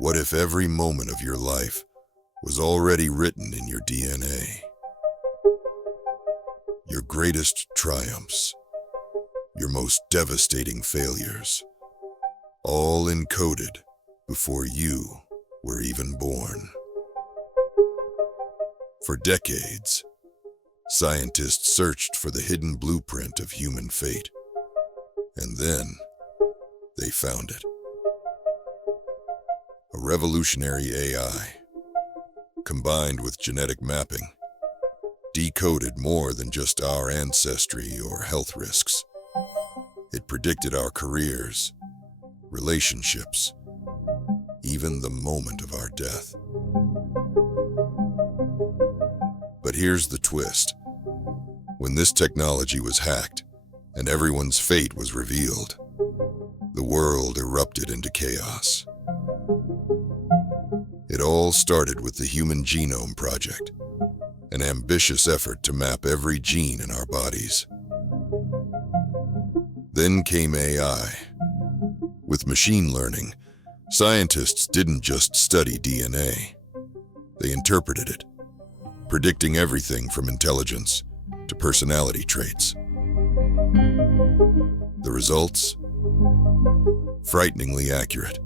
What if every moment of your life was already written in your DNA? Your greatest triumphs, your most devastating failures, all encoded before you were even born. For decades, scientists searched for the hidden blueprint of human fate, and then they found it. A revolutionary AI, combined with genetic mapping, decoded more than just our ancestry or health risks. It predicted our careers, relationships, even the moment of our death. But here's the twist. When this technology was hacked and everyone's fate was revealed, the world erupted into chaos. It all started with the Human Genome Project, an ambitious effort to map every gene in our bodies. Then came AI. With machine learning, scientists didn't just study DNA. They interpreted it, predicting everything from intelligence to personality traits. The results? Frighteningly accurate.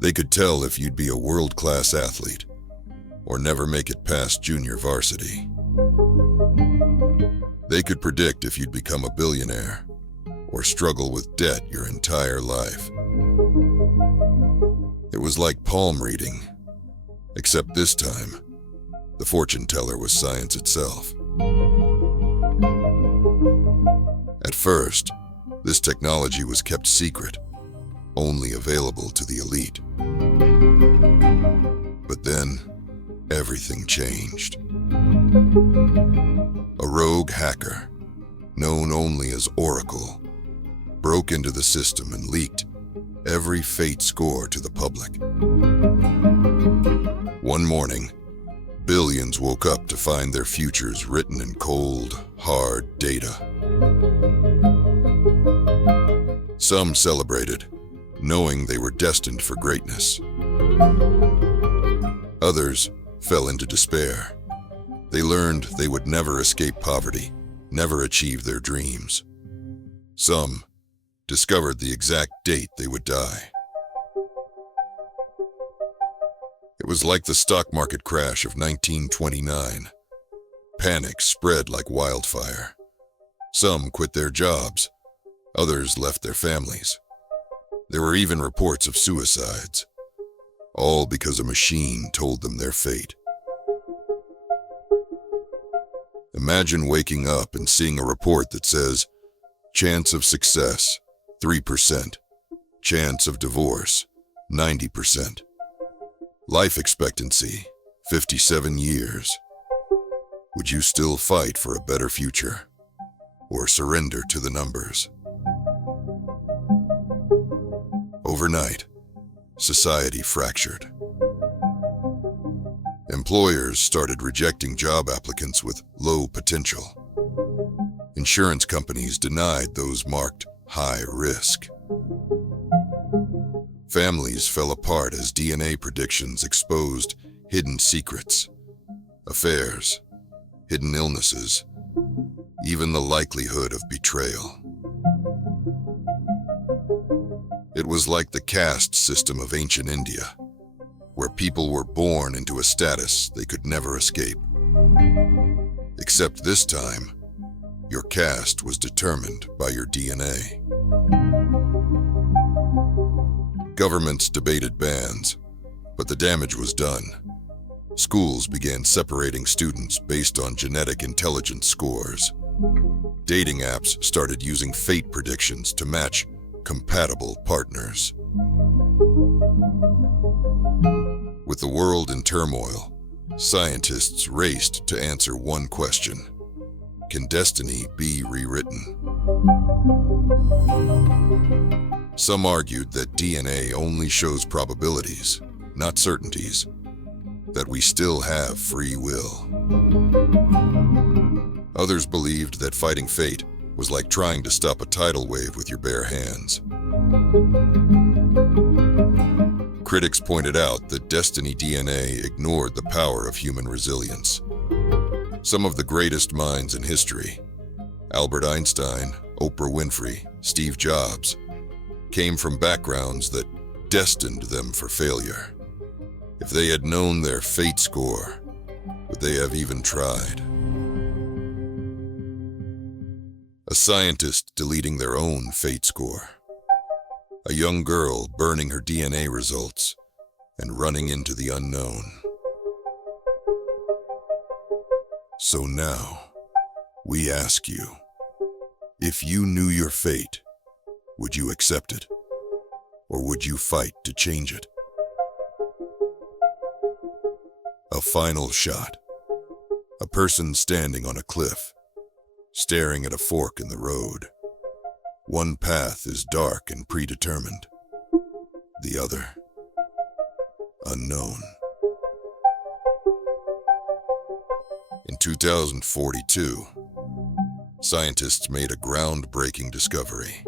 They could tell if you'd be a world-class athlete or never make it past junior varsity. They could predict if you'd become a billionaire or struggle with debt your entire life. It was like palm reading, except this time, the fortune teller was science itself. At first, this technology was kept secret, only available to the elite. But then, everything changed. A rogue hacker, known only as Oracle, broke into the system and leaked every fate score to the public. One morning, billions woke up to find their futures written in cold, hard data. Some celebrated, knowing they were destined for greatness. Others fell into despair. They learned they would never escape poverty, never achieve their dreams. Some discovered the exact date they would die. It was like the stock market crash of 1929. Panic spread like wildfire. Some quit their jobs. Others left their families. There were even reports of suicides, all because a machine told them their fate. Imagine waking up and seeing a report that says, chance of success, 3%. Chance of divorce, 90%. Life expectancy, 57 years. Would you still fight for a better future, or surrender to the numbers? Overnight, society fractured. Employers started rejecting job applicants with low potential. Insurance companies denied those marked high risk. Families fell apart as DNA predictions exposed hidden secrets, affairs, hidden illnesses, even the likelihood of betrayal. It was like the caste system of ancient India, where people were born into a status they could never escape. Except this time, your caste was determined by your DNA. Governments debated bans, but the damage was done. Schools began separating students based on genetic intelligence scores. Dating apps started using fate predictions to match compatible partners. With the world in turmoil, scientists raced to answer one question: can destiny be rewritten? Some argued that DNA only shows probabilities, not certainties, that we still have free will. Others believed that fighting fate was like trying to stop a tidal wave with your bare hands. Critics pointed out that Destiny DNA ignored the power of human resilience. Some of the greatest minds in history, Albert Einstein, Oprah Winfrey, Steve Jobs, came from backgrounds that destined them for failure. If they had known their fate score, would they have even tried? A scientist deleting their own fate score. A young girl burning her DNA results and running into the unknown. So now, we ask you, if you knew your fate, would you accept it? Or would you fight to change it? A final shot. A person standing on a cliff, staring at a fork in the road. One path is dark and predetermined. The other, unknown. In 2042, scientists made a groundbreaking discovery.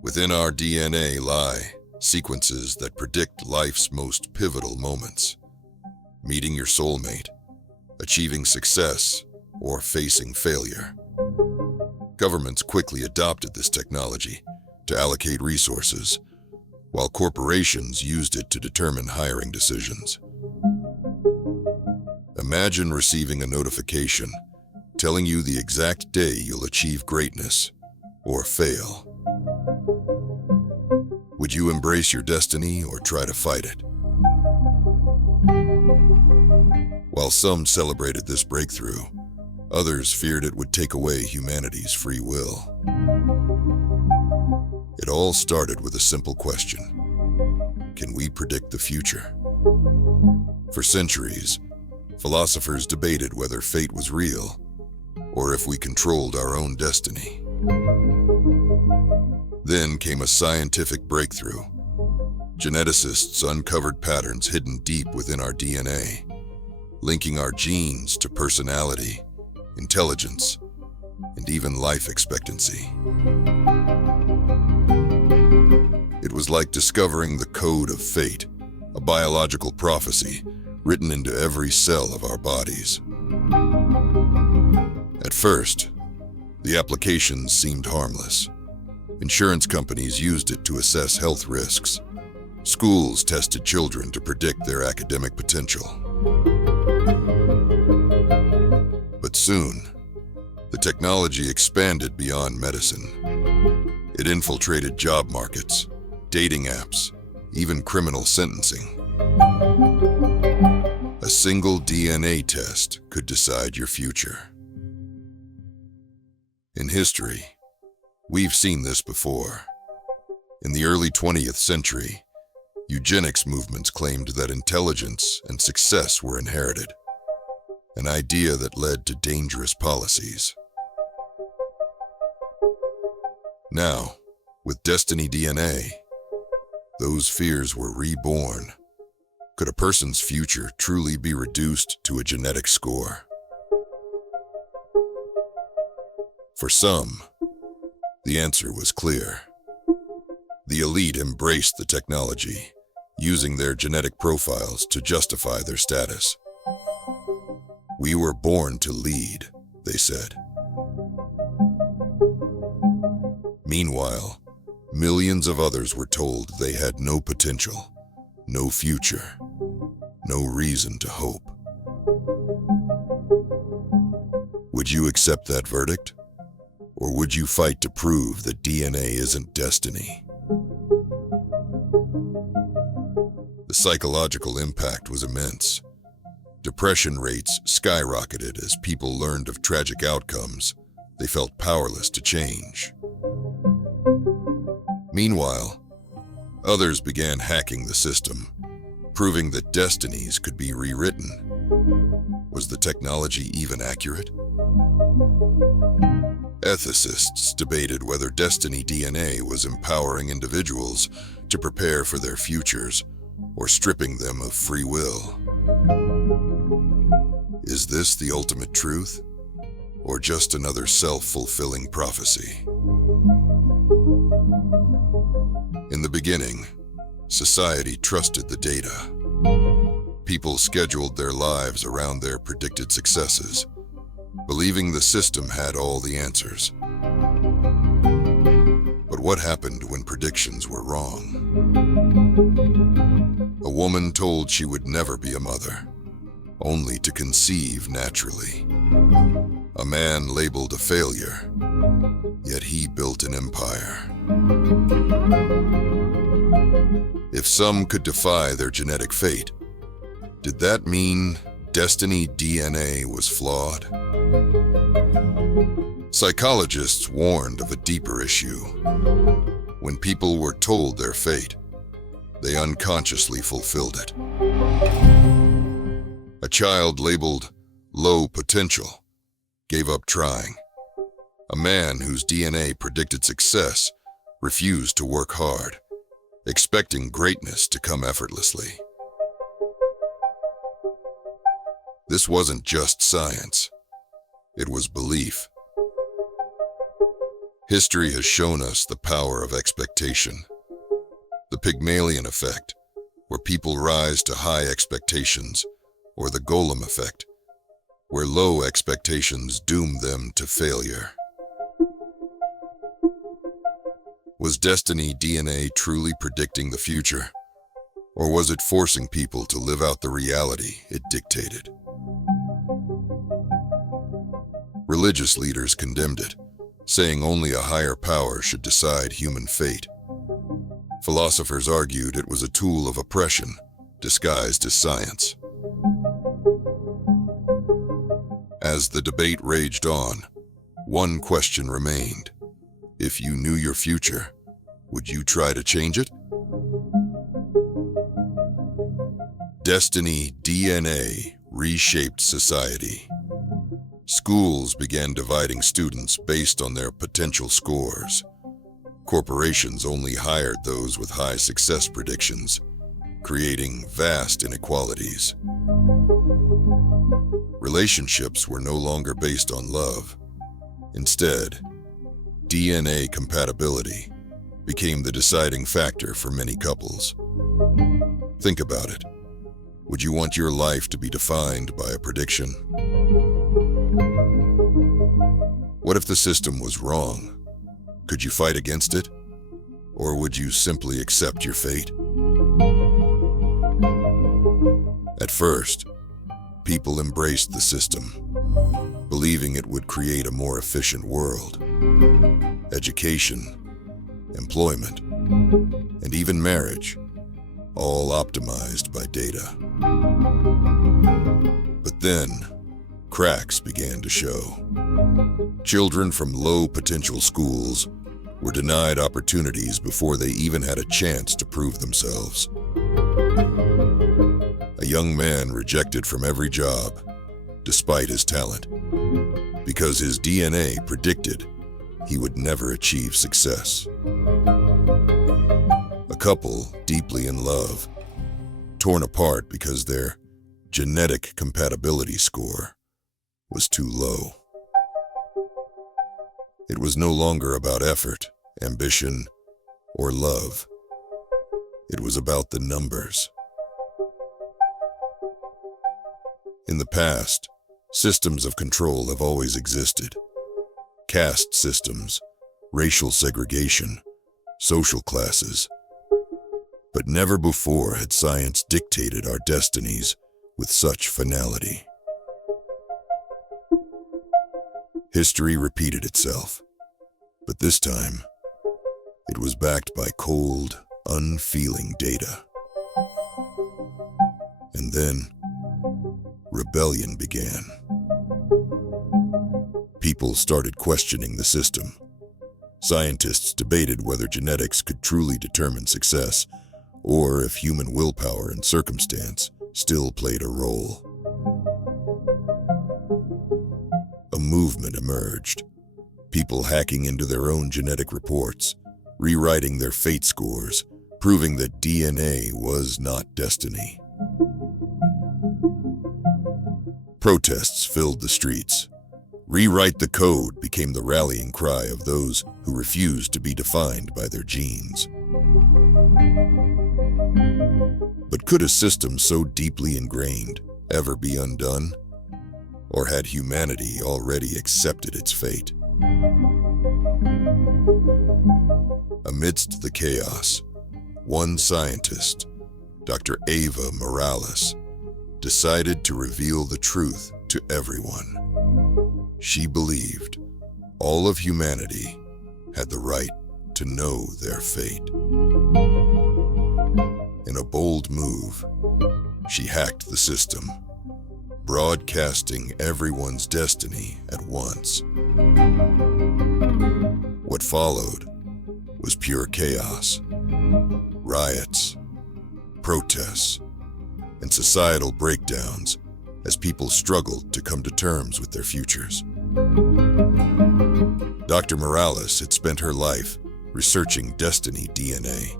Within our DNA lie sequences that predict life's most pivotal moments. Meeting your soulmate, achieving success, or facing failure. Governments quickly adopted this technology to allocate resources, while corporations used it to determine hiring decisions. Imagine receiving a notification telling you the exact day you'll achieve greatness or fail. Would you embrace your destiny or try to fight it? While some celebrated this breakthrough, others feared it would take away humanity's free will. It all started with a simple question: can we predict the future? For centuries, philosophers debated whether fate was real or if we controlled our own destiny. Then came a scientific breakthrough. Geneticists uncovered patterns hidden deep within our DNA, linking our genes to personality, intelligence, and even life expectancy. It was like discovering the code of fate, a biological prophecy written into every cell of our bodies. At first, the applications seemed harmless. Insurance companies used it to assess health risks. Schools tested children to predict their academic potential. But soon, the technology expanded beyond medicine. It infiltrated job markets, dating apps, even criminal sentencing. A single DNA test could decide your future. In history, we've seen this before. In the early 20th century, eugenics movements claimed that intelligence and success were inherited, an idea that led to dangerous policies. Now, with Destiny DNA, those fears were reborn. Could a person's future truly be reduced to a genetic score? For some, the answer was clear. The elite embraced the technology, using their genetic profiles to justify their status. We were born to lead, they said. Meanwhile, millions of others were told they had no potential, no future, no reason to hope. Would you accept that verdict? Or would you fight to prove that DNA isn't destiny? The psychological impact was immense. Depression rates skyrocketed as people learned of tragic outcomes they felt powerless to change. Meanwhile, others began hacking the system, proving that destinies could be rewritten. Was the technology even accurate? Ethicists debated whether Destiny DNA was empowering individuals to prepare for their futures or stripping them of free will. Is this the ultimate truth, or just another self-fulfilling prophecy? In the beginning, Society trusted the data. People scheduled their lives around their predicted successes, believing the system had all the answers. But what happened when predictions were wrong? A woman told she would never be a mother, only to conceive naturally. A man labeled a failure, yet he built an empire. If some could defy their genetic fate, did that mean destiny DNA was flawed? Psychologists warned of a deeper issue. When people were told their fate, they unconsciously fulfilled it. A child labeled low potential gave up trying. A man whose DNA predicted success refused to work hard, expecting greatness to come effortlessly. This wasn't just science, it was belief. History has shown us the power of expectation. The Pygmalion effect, where people rise to high expectations, or the Golem effect, where low expectations doom them to failure. Was destiny DNA truly predicting the future, or was it forcing people to live out the reality it dictated? Religious leaders condemned it, saying only a higher power should decide human fate. Philosophers argued it was a tool of oppression, disguised as science. As the debate raged on, one question remained. If you knew your future, would you try to change it? Destiny DNA reshaped society. Schools began dividing students based on their potential scores. Corporations only hired those with high success predictions, creating vast inequalities. Relationships were no longer based on love. Instead, DNA compatibility became the deciding factor for many couples. Think about it. Would you want your life to be defined by a prediction? What if the system was wrong? Could you fight against it? Or would you simply accept your fate? At first, people embraced the system, believing it would create a more efficient world. Education, employment, and even marriage, all optimized by data. But then, cracks began to show. Children from low-potential schools were denied opportunities before they even had a chance to prove themselves. A young man rejected from every job, despite his talent, because his DNA predicted he would never achieve success. A couple deeply in love, torn apart because their genetic compatibility score was too low. It was no longer about effort, ambition, or love. It was about the numbers. In the past, systems of control have always existed. Caste systems, racial segregation, social classes. But never before had science dictated our destinies with such finality. History repeated itself, but this time, it was backed by cold, unfeeling data. And then, rebellion began. People started questioning the system. Scientists debated whether genetics could truly determine success, or if human willpower and circumstance still played a role. A movement emerged, people hacking into their own genetic reports, rewriting their fate scores, proving that DNA was not destiny. Protests filled the streets. Rewrite the code became the rallying cry of those who refused to be defined by their genes. But could a system so deeply ingrained ever be undone? Or had humanity already accepted its fate? Amidst the chaos, one scientist, Dr. Eva Morales, decided to reveal the truth to everyone. She believed all of humanity had the right to know their fate. In a bold move, she hacked the system, broadcasting everyone's destiny at once. What followed was pure chaos, riots, protests, and societal breakdowns as people struggled to come to terms with their futures. Dr. Morales had spent her life researching destiny DNA,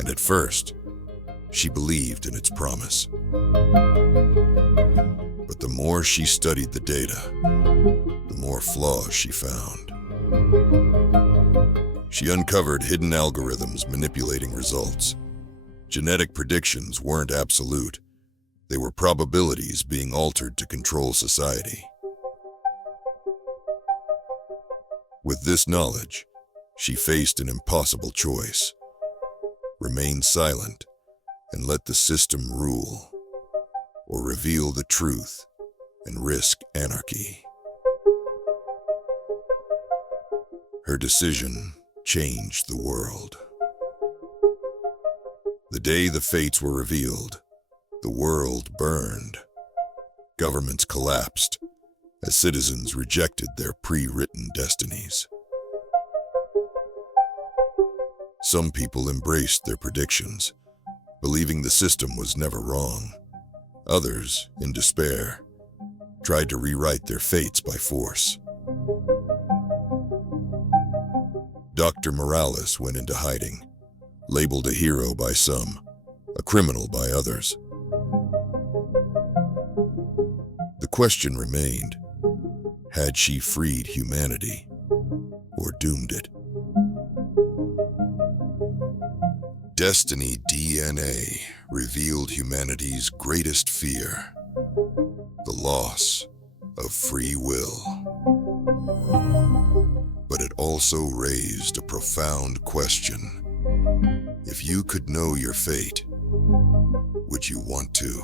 and at first, she believed in its promise. But the more she studied the data, the more flaws she found. She uncovered hidden algorithms manipulating results. Genetic predictions weren't absolute. They were probabilities being altered to control society. With this knowledge, she faced an impossible choice: remain silent and let the system rule, or reveal the truth and risk anarchy. Her decision changed the world. The day the fates were revealed, the world burned. Governments collapsed as citizens rejected their pre-written destinies. Some people embraced their predictions, believing the system was never wrong. Others, in despair, tried to rewrite their fates by force. Dr. Morales went into hiding, labeled a hero by some, a criminal by others. The question remained: had she freed humanity or doomed it? Destiny DNA revealed humanity's greatest fear: the loss of free will. But it also raised a profound question. If you could know your fate, would you want to?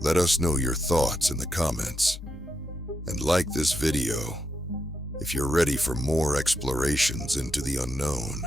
Let us know your thoughts in the comments, and like this video if you're ready for more explorations into the unknown.